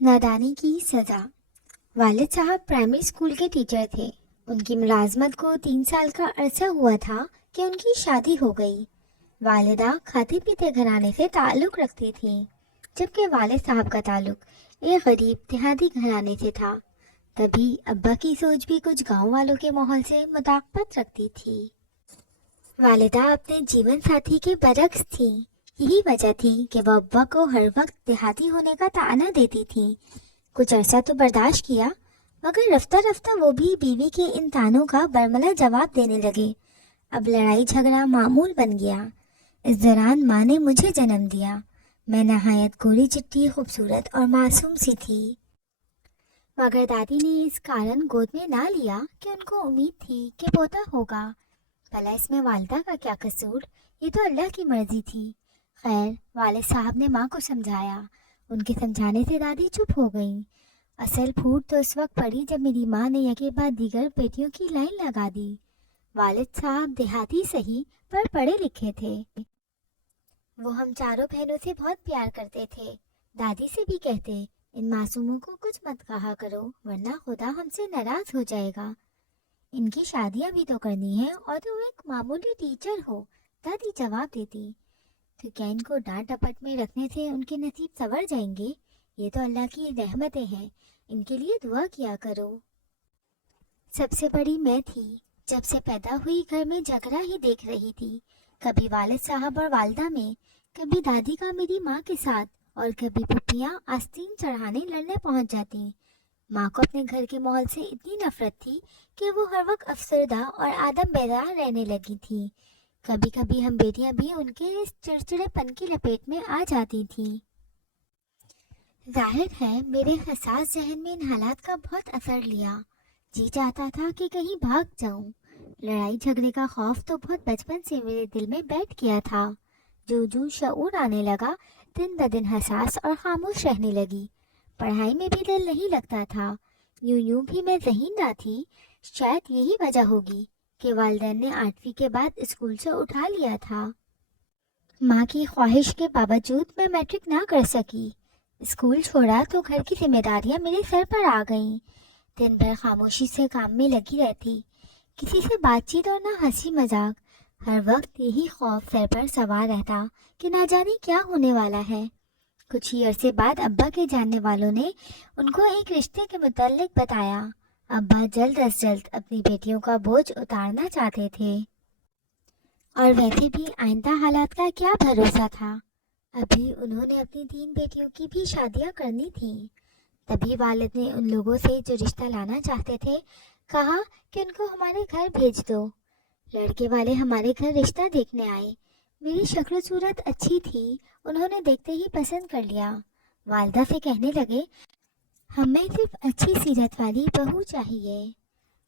नादानी की सज़ा। वालिद साहब प्राइमरी स्कूल के टीचर थे। उनकी मुलाजमत को 3 साल का अरसा हुआ था कि उनकी शादी हो गई। वालिदा खाते पीते घराने से ताल्लुक़ रखती थीं, जबकि वालिद साहब का ताल्लुक़ एक गरीब देहाती घराने से था। तभी अब्बा की सोच भी कुछ गांव वालों के माहौल से मुताबिकत रखती थी। वालिदा अपने जीवन साथी के बरक्स थी। यही वजह थी कि वह अब्बा को हर वक्त देहाती होने का ताना देती थी। कुछ अरसा तो बर्दाश्त किया, मगर रफ्ता रफ्ता वो भी बीवी के इन तानों का बरमला जवाब देने लगे। अब लड़ाई झगड़ा मामूल बन गया। इस दौरान माँ ने मुझे जन्म दिया। मैं नहायत गोरी चिट्टी खूबसूरत और मासूम सी थी, मगर दादी ने इस कारण गोद में ना लिया कि उनको उम्मीद थी कि पोता होगा। भला इसमें वालिदा का क्या कसूर? ये तो अल्लाह की मर्जी थी। खैर, वालिद साहब ने माँ को समझाया। उनके समझाने से दादी चुप हो गई। असल फूट तो उस वक्त पड़ी जब मेरी माँ ने यके बाद दीगर बेटियों की लाइन लगा दी। वालिद साहब देहाती सही पर पढ़े लिखे थे। वो हम चारों बहनों से बहुत प्यार करते थे। दादी से भी कहते, इन मासूमों को कुछ मत कहा करो वरना खुदा हमसे नाराज हो जाएगा। इनकी शादियां भी तो करनी है और तुम एक मामूली टीचर हो। दादी जवाब देती, तो क्या इनको डांट डपट में रखने से उनके नसीब संवर जाएंगे? ये तो अल्लाह की रहमतें हैं, इनके लिए दुआ किया करो। सबसे बड़ी मैं थी। जब से पैदा हुई घर में झगड़ा ही देख रही थी, कभी वालिद साहब और वालिदा में, कभी दादी का मेरी माँ के साथ, और कभी पुप्पियाँ आस्तीन चढ़ाने लड़ने पहुंच जाती। माँ को अपने घर के माहौल से इतनी नफरत थी कि वो हर वक्त अफसरदा और आदम बेदार रहने लगी थी। कभी कभी हम बेटियां भी उनके इस चिड़चिड़ेपन की लपेट में आ जाती थीं। जाहिर है मेरे हसास जहन में इन हालात का बहुत असर लिया। जी चाहता था कि कहीं भाग जाऊं। लड़ाई झगड़े का खौफ तो बहुत बचपन से मेरे दिल में बैठ गया था। जो जो शऊर आने लगा, दिन ब दिन हसास और खामोश रहने लगी। पढ़ाई में भी दिल नहीं लगता था। यूं भी मैं ज़हीन ना थी। शायद यही वजह होगी कि वालिदैन ने 8वीं के बाद स्कूल से उठा लिया था। माँ की ख्वाहिश के बावजूद मैं मैट्रिक ना कर सकी। स्कूल छोड़ा तो घर की जिम्मेदारियां मेरे सर पर आ गईं। दिन भर खामोशी से काम में लगी रहती, किसी से बातचीत और ना हंसी मजाक। हर वक्त यही खौफ सर पर सवार रहता कि ना जाने क्या होने वाला है। कुछ ही अरसे बाद अब्बा के जानने वालों ने उनको एक रिश्ते के मुताल्लिक बताया। अब्बा जल्द अज जल्द अपनी बेटियों का बोझ उतारना चाहते थे, और वैसे भी आइंदा हालात का क्या भरोसा था। अभी उन्होंने अपनी 3 बेटियों की भी शादियां करनी थी। तभी वालिद ने उन लोगों से जो रिश्ता लाना चाहते थे कहा कि उनको हमारे घर भेज दो। लड़के वाले हमारे घर रिश्ता देखने आए। मेरी शक्ल सूरत अच्छी थी, उन्होंने देखते ही पसंद कर लिया। वालिदा से कहने लगे, हमें सिर्फ अच्छी सीरत वाली बहू चाहिए,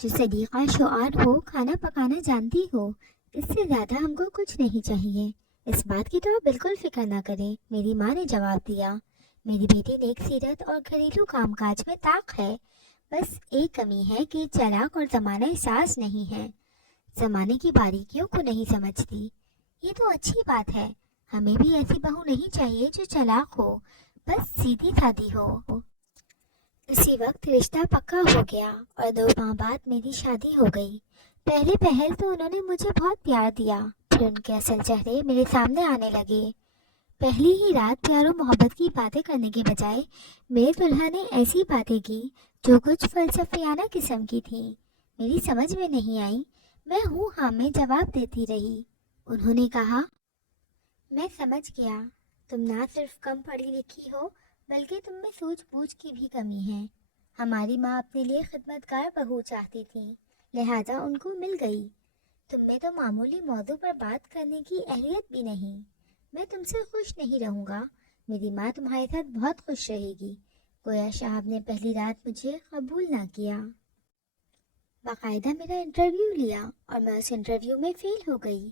जो सलीका शुआर हो, खाना पकाना जानती हो। इससे ज़्यादा हमको कुछ नहीं चाहिए। इस बात की तो आप बिल्कुल फिक्र ना करें, मेरी माँ ने जवाब दिया। मेरी बेटी नेक सीरत और घरेलू कामकाज में ताक है। बस एक कमी है कि चालाक और ज़माना साज नहीं है, ज़माने की बारीकियों को नहीं समझती। ये तो अच्छी बात है। हमें भी ऐसी बहू नहीं चाहिए जो चालाक हो, बस सीधी सादी हो। उसी वक्त रिश्ता पक्का हो गया और 2 माह बाद मेरी शादी हो गई। पहले पहल तो उन्होंने मुझे बहुत प्यार दिया, फिर उनके असल चेहरे मेरे सामने आने लगे। पहली ही रात प्यार और मोहब्बत की बातें करने के बजाय मेरे दुल्हा ने ऐसी बातें की जो कुछ फलसफियाना किस्म की थी। मेरी समझ में नहीं आई। मैं हूँ हाँ में जवाब देती रही। उन्होंने कहा, मैं समझ गया, तुम ना सिर्फ कम पढ़ी लिखी हो, बल्कि तुम में सूझबूझ की भी कमी है। हमारी माँ अपने लिए खिदमतगार बहू चाहती थी, लिहाजा उनको मिल गई। तुम में तो मामूली मौजू पर बात करने की अहलियत भी नहीं। मैं तुमसे खुश नहीं रहूँगा। मेरी माँ तुम्हारे साथ बहुत खुश रहेगी। गोया साहब ने पहली रात मुझे कबूल ना किया, बाकायदा मेरा इंटरव्यू लिया और मैं उस इंटरव्यू में फेल हो गई।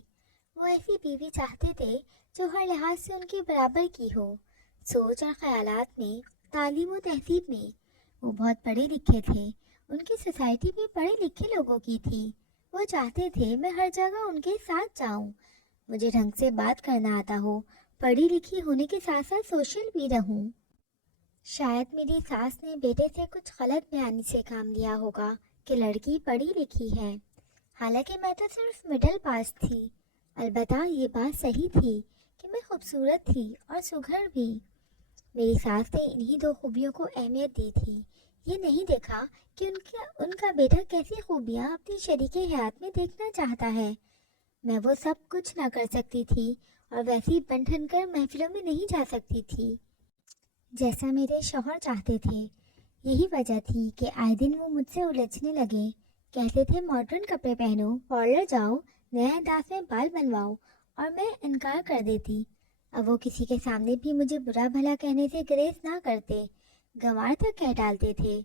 वो ऐसी बीवी चाहते थे जो हर लिहाज से उनके बराबर की हो, सोच और ख्यालात में, तालीम और तहजीब में। वो बहुत पढ़े लिखे थे, उनकी सोसाइटी भी पढ़े लिखे लोगों की थी। वो चाहते थे मैं हर जगह उनके साथ जाऊं, मुझे ढंग से बात करना आता हो, पढ़ी लिखी होने के साथ साथ सोशल भी रहूं। शायद मेरी सास ने बेटे से कुछ गलत बयानी से काम लिया होगा कि लड़की पढ़ी लिखी है। हालांकि मैं तो सिर्फ मिडिल पास थी। अलबत्ता ये बात सही थी कि मैं खूबसूरत थी और सुघड़ भी। मेरी सास ने इन्हीं दो खूबियों को अहमियत दी थी। ये नहीं देखा कि उनका बेटा कैसी खूबियाँ अपनी शरीके हयात में देखना चाहता है। मैं वो सब कुछ ना कर सकती थी और वैसी बन ठन कर महफिलों में नहीं जा सकती थी जैसा मेरे शौहर चाहते थे। यही वजह थी कि आए दिन वो मुझसे उलझने लगे। कहते थे मॉडर्न कपड़े पहनो, पार्लर जाओ, नए अंदाज में बाल बनवाओ, और मैं इनकार कर देती। अब वो किसी के सामने भी मुझे बुरा भला कहने से गुरेज ना करते, गंवार तक कह डालते थे।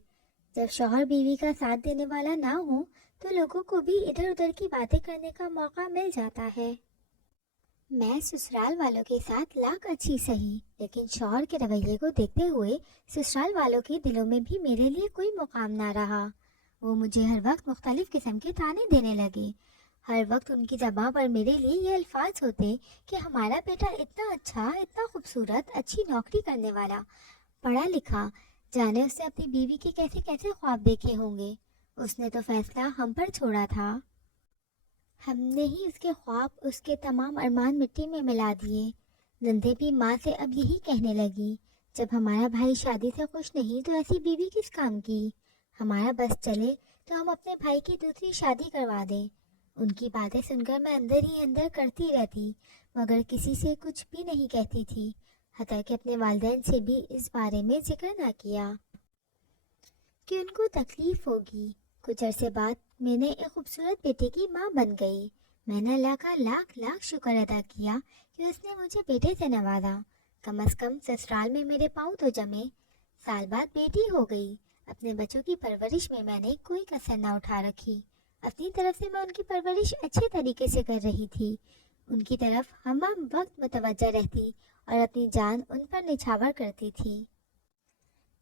जब शौहर बीवी का साथ देने वाला ना हो तो लोगों को भी इधर उधर की बातें करने का मौका मिल जाता है। मैं ससुराल वालों के साथ लाख अच्छी सही, लेकिन शौहर के रवैये को देखते हुए ससुराल वालों के दिलों में भी मेरे लिए कोई मुकाम ना रहा। वो मुझे हर वक्त मुख्तलिफ किस्म के ताने देने लगे। हर वक्त उनकी ज़बां पर मेरे लिए ये अल्फाज होते कि हमारा बेटा इतना अच्छा, इतना खूबसूरत, अच्छी नौकरी करने वाला, पढ़ा लिखा, जाने उसने अपनी बीवी के कैसे कैसे ख्वाब देखे होंगे। उसने तो फैसला हम पर छोड़ा था। हमने ही उसके ख्वाब, उसके तमाम अरमान मिट्टी में मिला दिए। नंदे भी माँ से अब यही कहने लगी, जब हमारा भाई शादी से खुश नहीं तो ऐसी बीवी किस काम की। हमारा बस चले तो हम अपने भाई की दूसरी शादी करवा दें। उनकी बातें सुनकर मैं अंदर ही अंदर करती रहती, मगर किसी से कुछ भी नहीं कहती थी, हत्ता कि अपने वालिदैन से भी इस बारे में जिक्र ना किया कि उनको तकलीफ होगी। कुछ अरसे बाद मैंने एक खूबसूरत बेटे की माँ बन गई। मैंने अल्लाह का लाख लाख शुक्र अदा किया कि उसने मुझे बेटे से नवाजा। कम अज़ कम ससुराल में मेरे पाँव तो जमे। साल बाद बेटी हो गई। अपने बच्चों की परवरिश में मैंने कोई कसर ना उठा रखी। अपनी तरफ से मैं उनकी परवरिश अच्छे तरीके से कर रही थी। उनकी तरफ हमाम वक्त मुतवज्जा रहती और अपनी जान उन पर निछावर करती थी।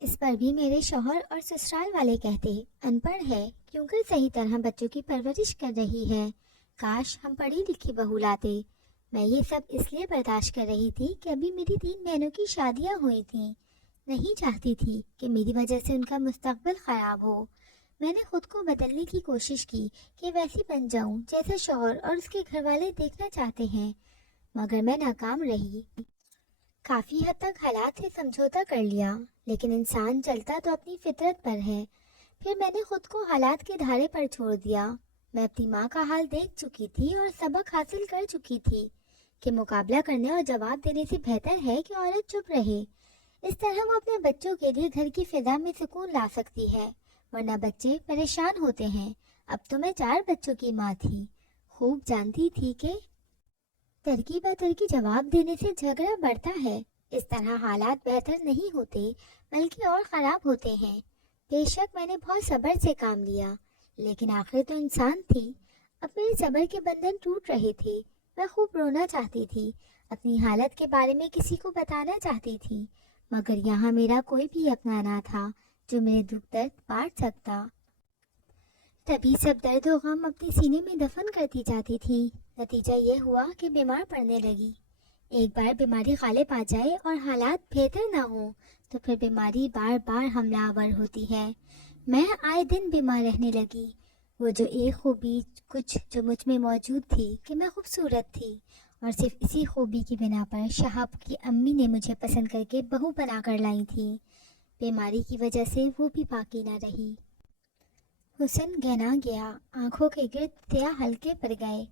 इस पर भी मेरे शौहर और ससुराल वाले कहते, अनपढ़ है, क्यों कर सही तरह बच्चों की परवरिश कर रही है। काश हम पढ़ी लिखी बहू लाते। मैं ये सब इसलिए बर्दाश्त कर रही थी कि अभी मेरी 3 बहनों की शादियां हुई थीं। नहीं चाहती थी कि मेरी वजह से उनका मुस्तकबिल ख़राब हो। मैंने खुद को बदलने की कोशिश की कि वैसी बन जाऊं जैसा शौहर और उसके घर वाले देखना चाहते हैं, मगर मैं नाकाम रही। काफ़ी हद तक हालात से समझौता कर लिया, लेकिन इंसान चलता तो अपनी फितरत पर है। फिर मैंने खुद को हालात के धारे पर छोड़ दिया। मैं अपनी माँ का हाल देख चुकी थी और सबक हासिल कर चुकी थी कि मुकाबला करने और जवाब देने से बेहतर है कि औरत चुप रहे। इस तरह वो अपने बच्चों के लिए घर की फिजा में सुकून ला सकती है, वरना बच्चे परेशान होते हैं। अब तो मैं 4 बच्चों की माँ थी। खूब जानती थी कि तरकी ब तरकी जवाब देने से झगड़ा बढ़ता है। इस तरह हालात बेहतर नहीं होते, बल्कि और ख़राब होते हैं। बेशक मैंने बहुत सब्र से काम लिया, लेकिन आखिर तो इंसान थी। अब मेरे सब्र के बंधन टूट रहे थे। मैं खूब रोना चाहती थी, अपनी हालत के बारे में किसी को बताना चाहती थी, मगर यहाँ मेरा कोई भी अपना ना था जो मेरे दुख दर्द बांट सकता। तभी सब दर्द और गम अपने सीने में दफन करती जाती थी। नतीजा ये हुआ कि बीमार पड़ने लगी। एक बार बीमारी गालिब आ जाए और हालात बेहतर ना हो तो फिर बीमारी बार बार हमलावर होती है। मैं आए दिन बीमार रहने लगी। वो जो एक खूबी कुछ जो मुझ में मौजूद थी कि मैं खूबसूरत थी, और सिर्फ इसी खूबी की बिना पर शहाब की अम्मी ने मुझे पसंद करके बहू बना कर लाई थी। बीमारी की वजह से वो भी बाकी ना रही। हुस्न गहना गया, आंखों के गिर्द त्या हल्के पड़ गए,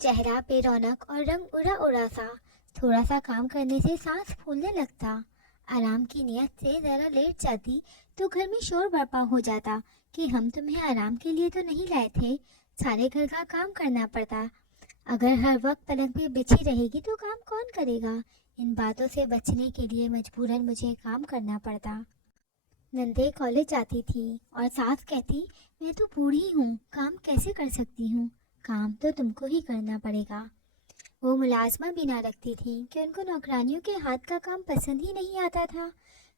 चेहरा पे रौनक और रंग उड़ा उड़ा सा। थोड़ा सा काम करने से सांस फूलने लगता। आराम की नियत से जरा लेट जाती तो घर में शोर बर्पा हो जाता कि हम तुम्हें आराम के लिए तो नहीं लाए थे, सारे घर का काम करना पड़ता। अगर हर वक्त पलंग पे बिछी रहेगी तो काम कौन करेगा। इन बातों से बचने के लिए मजबूरन मुझे काम करना पड़ता। नंदे कॉलेज जाती थी और सास कहती, मैं तो बूढ़ी हूँ, काम कैसे कर सकती हूँ, काम तो तुमको ही करना पड़ेगा। वो मुलाजमा भी ना रखती थी कि उनको नौकरानियों के हाथ का काम पसंद ही नहीं आता था।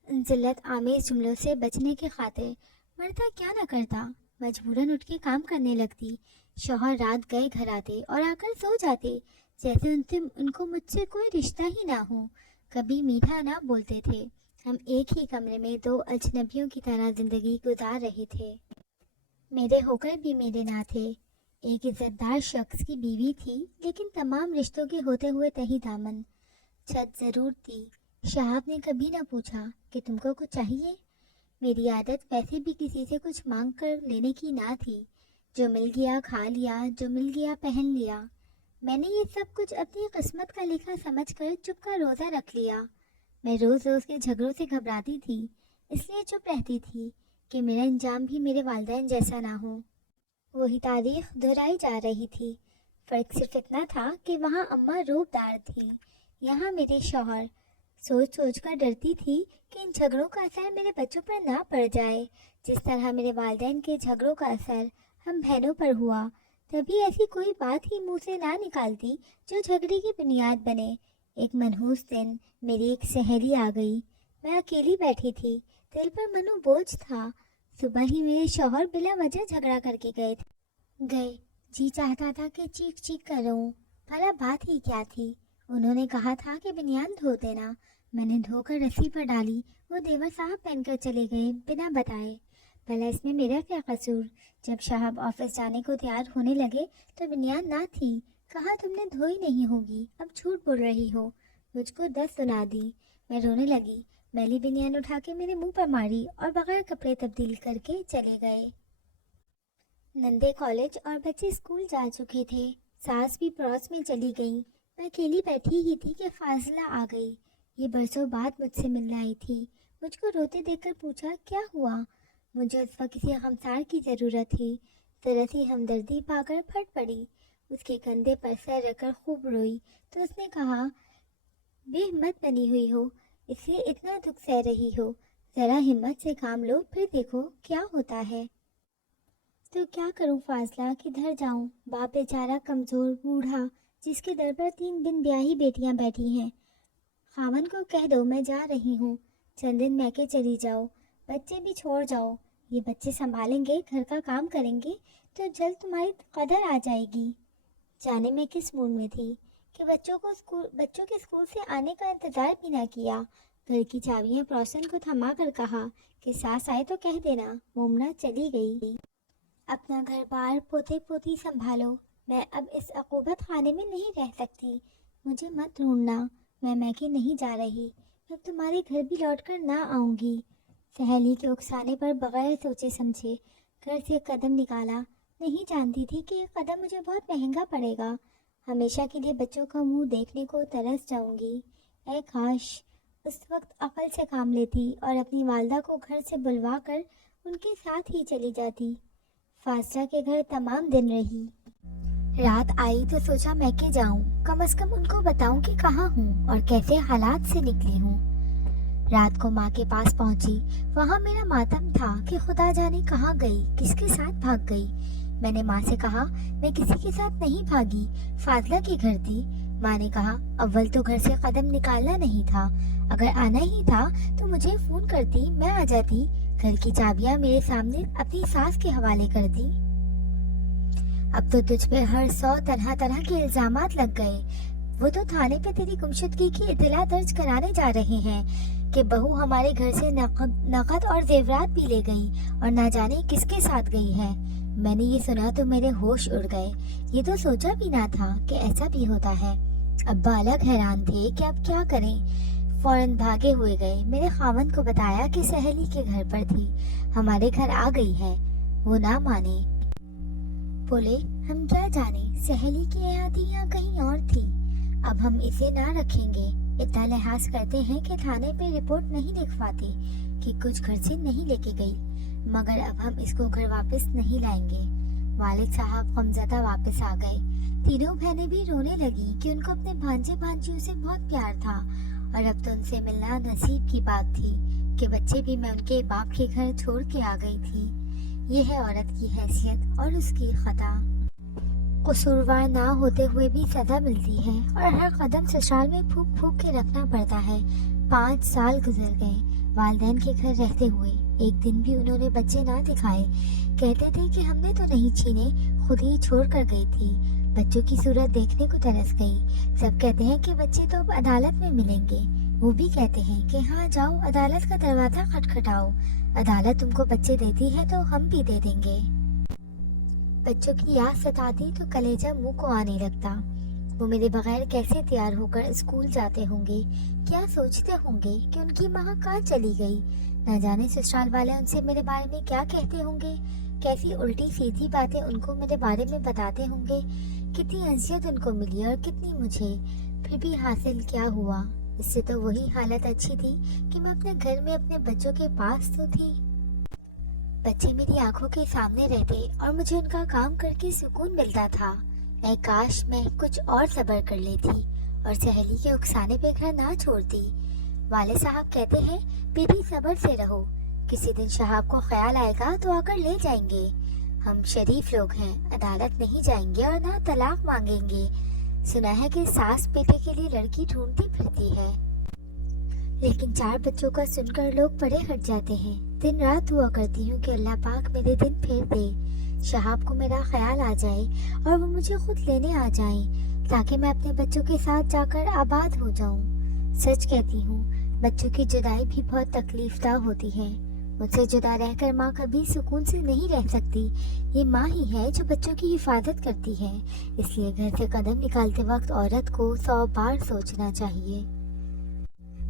उन जिल्लत आमेज जुमलों से बचने की खातिर मर्दा क्या ना करता, मजबूरन उठ के काम करने लगती। शौहर रात गए घर आते और आकर सो जाते, जैसे उनको मुझसे कोई रिश्ता ही ना हो। कभी मीठा ना बोलते थे, ہم ایک ہی کمرے میں دو اجنبیوں کی طرح زندگی گزار رہے تھے۔ میرے ہو کر بھی میرے نہ تھے۔ ایک عزت دار شخص کی بیوی تھی، لیکن تمام رشتوں کے ہوتے ہوئے تہی دامن۔ چھت ضرور تھی۔ شہاب نے کبھی نہ پوچھا کہ تم کو کچھ چاہیے۔ میری عادت ویسے بھی کسی سے کچھ مانگ کر لینے کی نہ تھی۔ جو مل گیا کھا لیا، جو مل گیا پہن لیا۔ میں نے یہ سب کچھ اپنی قسمت کا لکھا سمجھ کر چپ کا روزہ رکھ لیا۔ میں روز روز کے جھگڑوں سے گھبراتی تھی، اس لیے چپ رہتی تھی کہ میرا انجام بھی میرے والدین جیسا نہ ہو۔ وہی تاریخ دہرائی جا رہی تھی۔ فرق صرف اتنا تھا کہ وہاں اماں روب دار تھی، یہاں میرے شوہر۔ سوچ سوچ کر ڈرتی تھی کہ ان جھگڑوں کا اثر میرے بچوں پر نہ پڑ جائے، جس طرح میرے والدین کے جھگڑوں کا اثر ہم بہنوں پر ہوا۔ تبھی ایسی کوئی بات ہی منہ سے نہ نکالتی جو جھگڑے کی بنیاد بنے۔ ایک منحوس دن میری ایک سہیلی آ گئی۔ میں اکیلی بیٹھی تھی، دل پر منو بوجھ تھا۔ صبح ہی میرے شوہر بلا وجہ جھگڑا کر کے گئے۔ جی چاہتا تھا کہ چیخ چیخ کر روؤں، بھلا بات ہی کیا تھی؟ انہوں نے کہا تھا کہ بنیان دھو دینا۔ میں نے دھو کر رسی پر ڈالی، وہ دیور صاحب پہن کر چلے گئے بنا بتائے۔ بھلا اس میں میرا کیا قصور؟ جب شہاب آفس جانے کو تیار ہونے لگے تو بنیان نہ تھی۔ کہا تم نے دھوئی نہیں ہوگی، اب جھوٹ بول رہی ہو۔ مجھ کو 10 سنا دی۔ میں رونے لگی۔ میلی بنیان اٹھا کے میرے منہ پر ماری اور بغیر کپڑے تبدیل کر کے چلے گئے۔ نندے کالج اور بچے اسکول جا چکے تھے۔ ساس بھی پڑوس میں چلی گئی۔ میں اکیلی بیٹھی ہی تھی کہ فاضلہ آ گئی۔ یہ برسوں بعد مجھ سے ملنے آئی تھی۔ مجھ کو روتے دیکھ کر پوچھا کیا ہوا؟ مجھے اس وقت کسی غمسار کی ضرورت تھی۔ ذرا سی ہمدردی پا کر پھٹ پڑی۔ اس کے کندھے پر سر رکھ کر خوب روئی تو اس نے کہا بے ہمت بنی ہوئی ہو، اس لیے اتنا دکھ سہ رہی ہو۔ ذرا ہمت سے کام لو، پھر دیکھو کیا ہوتا ہے۔ تو کیا کروں فاضلہ، کدھر جاؤں؟ باپ بیچارہ کمزور بوڑھا، جس کے در پر 3 بن بیاہی بیٹیاں بیٹھی ہیں۔ خاوند کو کہہ دو میں جا رہی ہوں، چند دن میکے چلی جاؤ، بچے بھی چھوڑ جاؤ۔ یہ بچے سنبھالیں گے، گھر کا کام کریں گے تو جلد تمہاری قدر آ جائے گی۔ جانے میں کس موڈ میں تھی کہ بچوں کے اسکول سے آنے کا انتظار بھی نہ کیا۔ گھر کی چابیاں پڑوسن کو تھما کر کہا کہ ساس آئے تو کہہ دینا۔ مومنہ چلی گئی۔ اپنا گھر بار پوتے پوتی سنبھالو، میں اب اس عقوبت خانے میں نہیں رہ سکتی۔ مجھے مت ڈھونڈنا، میں میکے نہیں جا رہی، اب تمہارے گھر بھی لوٹ کر نہ آؤں گی۔ سہیلی کے اکسانے پر بغیر سوچے سمجھے گھر سے قدم نکالا۔ نہیں جانتی تھی کہ یہ قدم مجھے بہت مہنگا پڑے گا۔ ہمیشہ کے لیے بچوں کا منہ دیکھنے کو ترس جاؤں گی۔ اے کاش اس وقت عقل سے کام لیتی اور اپنی والدہ کو گھر سے بلوا کر ان کے ساتھ ہی چلی جاتی۔ فاضلہ کے گھر تمام دن رہی۔ رات آئی تو سوچا میکے جاؤں، کم از کم ان کو بتاؤں کہ کہاں ہوں اور کیسے حالات سے نکلی ہوں۔ رات کو ماں کے پاس پہنچی۔ وہاں میرا ماتم تھا کہ خدا جانے کہاں گئی، کس کے ساتھ بھاگ گئی۔ میں نے ماں سے کہا میں کسی کے ساتھ نہیں بھاگی، فاضلہ کے گھر تھی۔ ماں نے کہا اول تو گھر سے قدم نکالنا نہیں تھا، اگر آنا ہی تھا تو مجھے فون کرتی، میں آ جاتی۔ گھر کی چابیاں میرے سامنے اپنی ساس کے حوالے کر دی۔ اب تو تجھ پہ ہر 100 طرح کے الزامات لگ گئے۔ وہ تو تھانے پہ تیری گمشدگی کی اطلاع درج کرانے جا رہے ہیں کہ بہو ہمارے گھر سے نقد اور زیورات بھی لے گئی اور نہ جانے کس کے ساتھ گئی ہے۔ میں نے یہ سنا تو میرے ہوش اڑ گئے۔ یہ تو سوچا بھی نہ تھا کہ ایسا بھی ہوتا ہے۔ ابا الگ حیران تھے کہ اب کیا کریں، فوراً بھاگے ہوئے گئے۔ میرے خاوند کو بتایا کہ سہیلی کے گھر پر تھی، ہمارے گھر آ گئی ہے۔ وہ نہ مانے، بولے ہم کیا جانے، سہیلی کی احاطیاں کہیں اور تھی، اب ہم اسے نہ رکھیں گے۔ اتنا لحاظ کرتے ہیں کہ تھانے پہ رپورٹ نہیں لکھواتے کہ کچھ گھر سے نہیں لے کے گئی، مگر اب ہم اس کو گھر واپس نہیں لائیں گے۔ والد صاحب غمزدہ واپس آ گئے۔ تینوں بہنیں بھی رونے لگی کہ ان کو اپنے بھانجے بھانجیوں سے بہت پیار تھا اور اب تو ان سے ملنا نصیب کی بات تھی کہ بچے بھی میں ان کے باپ کے گھر چھوڑ کے آ گئی تھی۔ یہ ہے عورت کی حیثیت اور اس کی خطا۔ قصوروار نہ ہوتے ہوئے بھی سزا ملتی ہے اور ہر قدم سسرال میں پھونک پھونک کے رکھنا پڑتا ہے۔ 5 سال گزر گئے والدین کے گھر رہتے ہوئے۔ ایک دن بھی انہوں نے بچے نہ دکھائے۔ کہتے تھے کہ ہم نے تو نہیں چھینے، خود ہی چھوڑ کر گئی تھی۔ بچوں کی صورت دیکھنے کو ترس گئی۔ سب کہتے ہیں کہ بچے تو اب عدالت میں ملیں گے۔ वो भी कहते हैं कि हाँ जाओ, अदालत का दरवाजा खटखटाओ, अदालत तुमको बच्चे देती है तो हम भी दे देंगे। बच्चों की याद सताती तो कलेजा मुंह को आने लगता। वो मेरे बगैर कैसे तैयार होकर स्कूल जाते होंगे, क्या सोचते होंगे कि उनकी माँ कहाँ चली गई। न जाने ससुराल वाले उनसे मेरे बारे में क्या कहते होंगे, कैसी उल्टी सीधी बातें उनको मेरे बारे में बताते होंगे। कितनी अजियत उनको मिली और कितनी मुझे, फिर भी हासिल क्या हुआ। इससे तो वही हालत अच्छी थी कि मैं अपने घर में अपने बच्चों के पास तो थी। बच्चे मेरी आंखों के सामने रहते और मुझे उनका काम करके सुकून मिलता था। काश मैं कुछ और सब्र कर लेती और सहेली के उकसाने पे घर ना छोड़ती। वाले साहब कहते हैं बेटी सब्र से रहो, किसी दिन शहाब को ख्याल आएगा तो आकर ले जाएंगे। हम शरीफ लोग हैं, अदालत नहीं जाएंगे और ना तलाक मांगेंगे। सुना है कि सास बेटे के लिए लड़की ढूंढती फिरती है। लेकिन 4 बच्चों का सुनकर लोग बड़े हट जाते हैं। दिन रात दुआ करती हूँ कि अल्लाह पाक मेरे दिन फेर दे, शहाब को मेरा ख्याल आ जाए और वो मुझे खुद लेने आ जाए, ताकि मैं अपने बच्चों के साथ जाकर आबाद हो जाऊं। सच कहती हूँ, बच्चों की जुदाई भी बहुत तकलीफदा होती है। मुझसे जुदा रहकर माँ कभी सुकून से नहीं रह सकती। ये माँ ही है जो बच्चों की हिफाजत करती है, इसलिए घर से कदम निकालते वक्त औरत को 100 बार सोचना चाहिए।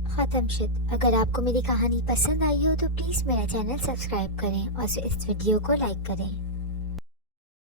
खत्म शुद। अगर आपको मेरी कहानी पसंद आई हो तो प्लीज़ मेरा चैनल सब्सक्राइब करें और इस वीडियो को लाइक करें।